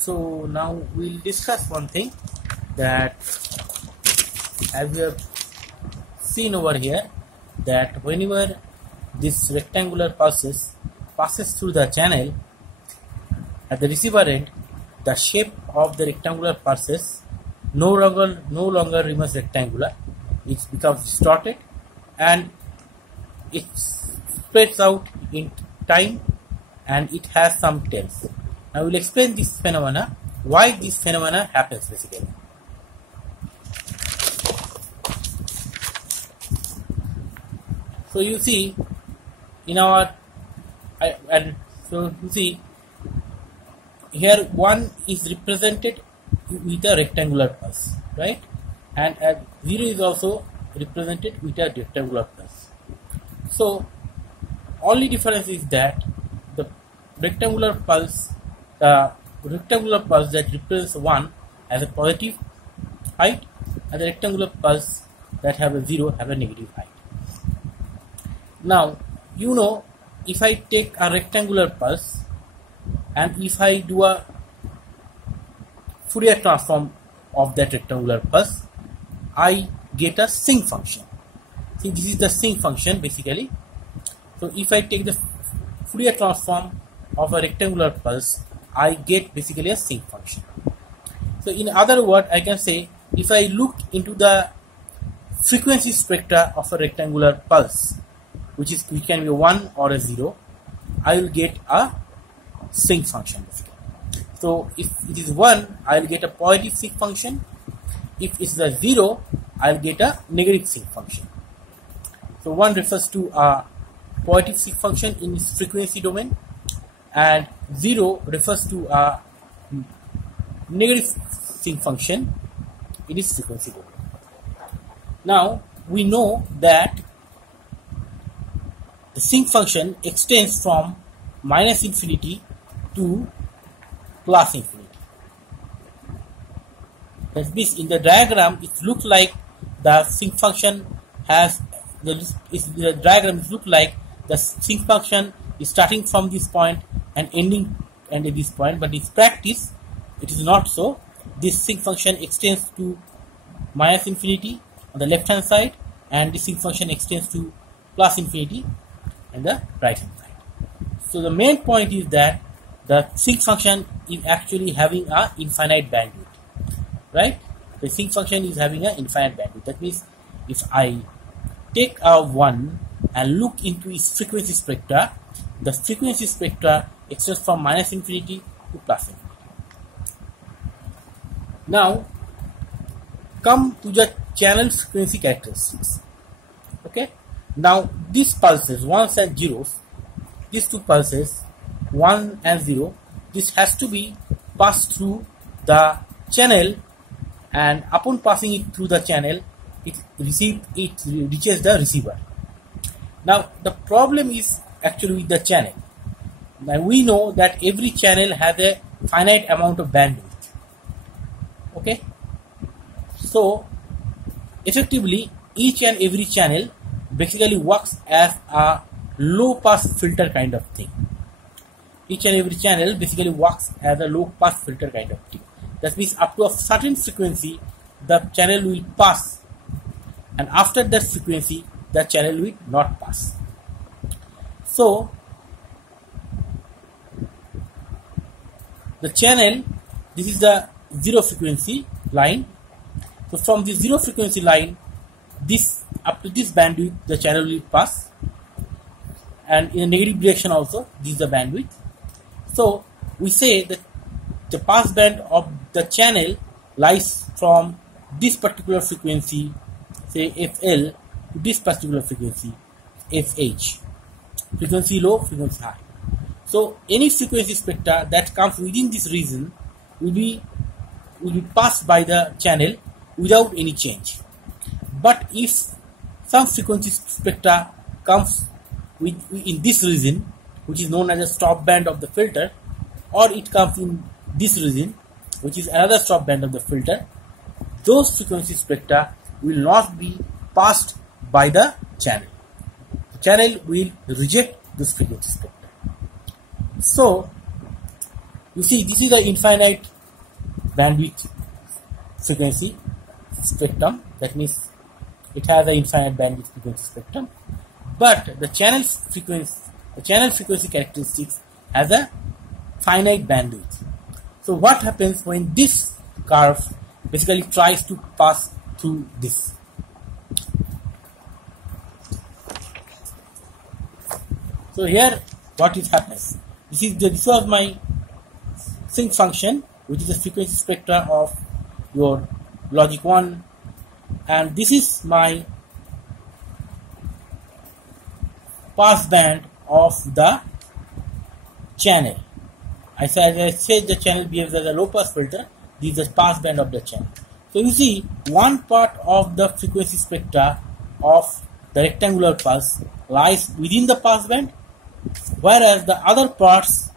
So now we'll discuss one thing, that as we have seen over here, that whenever this rectangular passes through the channel at the receiver end, the shape of the rectangular pulses no longer remains rectangular. It becomes distorted and it spreads out in time and it has some tails. I will explain this phenomena, why this phenomena happens basically. So you see in our here 1 is represented with a rectangular pulse, right? And 0 is also represented with a rectangular pulse. So only difference is that the rectangular pulse that represents 1 has a positive height, and the rectangular pulse that have a 0 have a negative height. Now you know, if I take a rectangular pulse and if I do a Fourier transform of that rectangular pulse, I get a sinc function. See, this is the sinc function basically. So if I take the Fourier transform of a rectangular pulse, I get basically a sinc function. So in other words, I can say if I look into the frequency spectra of a rectangular pulse, which can be a 1 or a 0, I will get a sinc function basically. So if it is 1, I will get a positive sinc function. If it is a 0, I will get a negative sinc function. So 1 refers to a positive sinc function in its frequency domain, and 0 refers to a negative sinc function in its frequency domain. Now we know that the sinc function extends from minus infinity to plus infinity. That means in the diagram it looks like the sinc function has the diagram looks like the sinc function is starting from this point and ending at this point, but in practice it is not so. This sinc function extends to minus infinity on the left hand side, and this sinc function extends to plus infinity on the right hand side. So the main point is that the sinc function is actually having a infinite bandwidth, right? The sinc function is having an infinite bandwidth. That means if I take a 1 and look into its frequency spectra, the frequency spectra extends from minus infinity to plus infinity. Now come to the channel frequency characteristics. Okay. Now these pulses, 1s and 0s, these two pulses, 1 and 0, this has to be passed through the channel, and upon passing it through the channel, it reaches the receiver. Now the problem is actually with the channel. Now we know that every channel has a finite amount of bandwidth. Okay. So effectively each and every channel basically works as a low pass filter kind of thing. Each and every channel basically works as a low pass filter kind of thing. That means up to a certain frequency the channel will pass, and after that frequency the channel will not pass. So the channel, this is the 0 frequency line. So from the 0 frequency line, this up to this bandwidth the channel will pass, and in a negative direction also this is the bandwidth. So we say that the pass band of the channel lies from this particular frequency, say FL, to this particular frequency, FH. Frequency low, frequency high. So any frequency spectra that comes within this region will be passed by the channel without any change. But if some frequency spectra comes in this region, which is known as a stop band of the filter, or it comes in this region, which is another stop band of the filter, those frequency spectra will not be passed by the channel. The the channel will reject this frequency spectrum. So, in the case of You see, this is the infinite bandwidth frequency spectrum. That means it has an infinite bandwidth frequency spectrum. But the channel frequency characteristics has a finite bandwidth. So what happens when this curve basically tries to pass through this? So here what is happens? This was my sinc function, which is the frequency spectra of your logic 1, and this is my pass band of the channel. As I said, the channel behaves as a low pass filter. This is the pass band of the channel. So you see, one part of the frequency spectra of the rectangular pulse lies within the pass band, whereas the other parts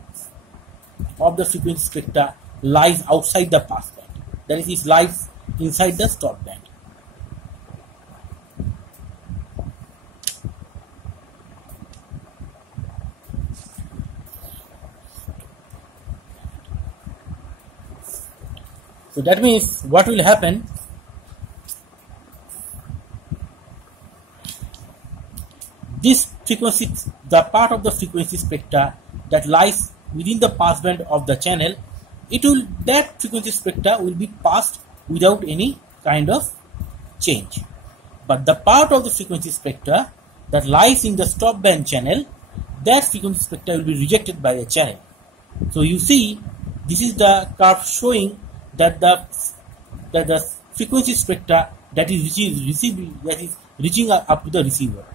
of the frequency spectra lies outside the pass band. That is, it lies inside the stop band. So that means what will happen? This frequency, the part of the frequency spectra that lies within the passband of the channel, that frequency spectra will be passed without any kind of change. But the part of the frequency spectra that lies in the stop band channel, that frequency spectra will be rejected by the channel. So you see, this is the curve showing that the frequency spectra that is reaching up to the receiver.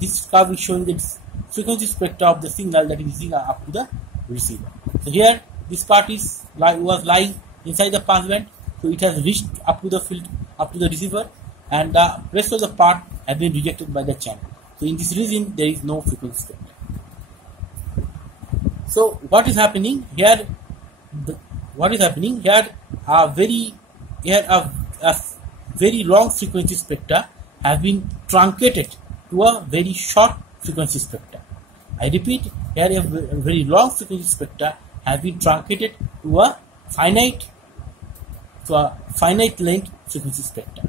This curve is showing the frequency spectra of the signal that is reaching up to the receiver. So here this part was lying inside the passband, so it has reached up to the receiver, and the rest of the part has been rejected by the channel. So in this region there is no frequency spectra. So what is happening here? A very long frequency spectra have been truncated to a very short frequency spectra. I repeat, here a very long frequency spectra have been truncated to a finite length frequency spectra.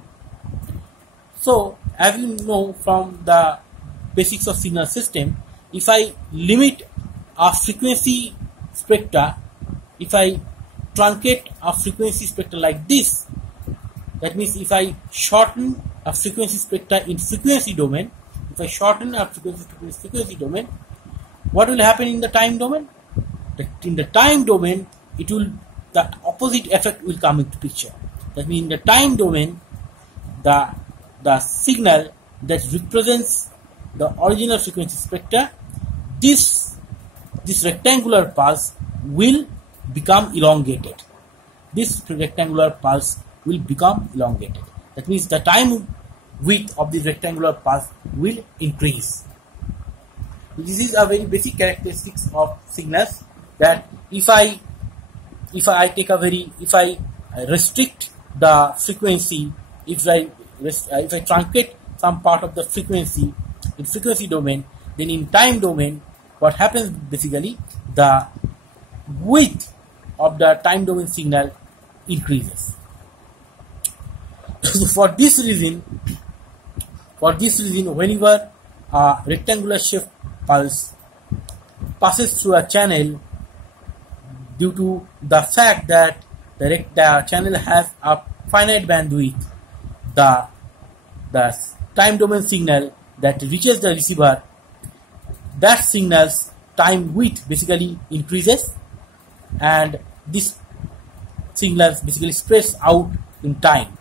So as you know from the basics of signal system, if I limit a frequency spectra, if I truncate a frequency spectra like this, that means if I shorten a frequency spectra in frequency domain, what will happen in the time domain? In the time domain, the opposite effect will come into picture. That means in the time domain, the signal that represents the original frequency spectra, this rectangular pulse will become elongated. This rectangular pulse will become elongated. That means the time width of the rectangular pulse will increase. This is a very basic characteristics of signals, that if I restrict the frequency, if I truncate some part of the frequency in frequency domain, then in time domain, what happens basically, the width of the time domain signal increases. So for this reason, whenever a rectangular shaped pulse passes through a channel, due to the fact that the channel has a finite bandwidth, the time domain signal that reaches the receiver, that signal's time width basically increases, and this signal basically spreads out in time.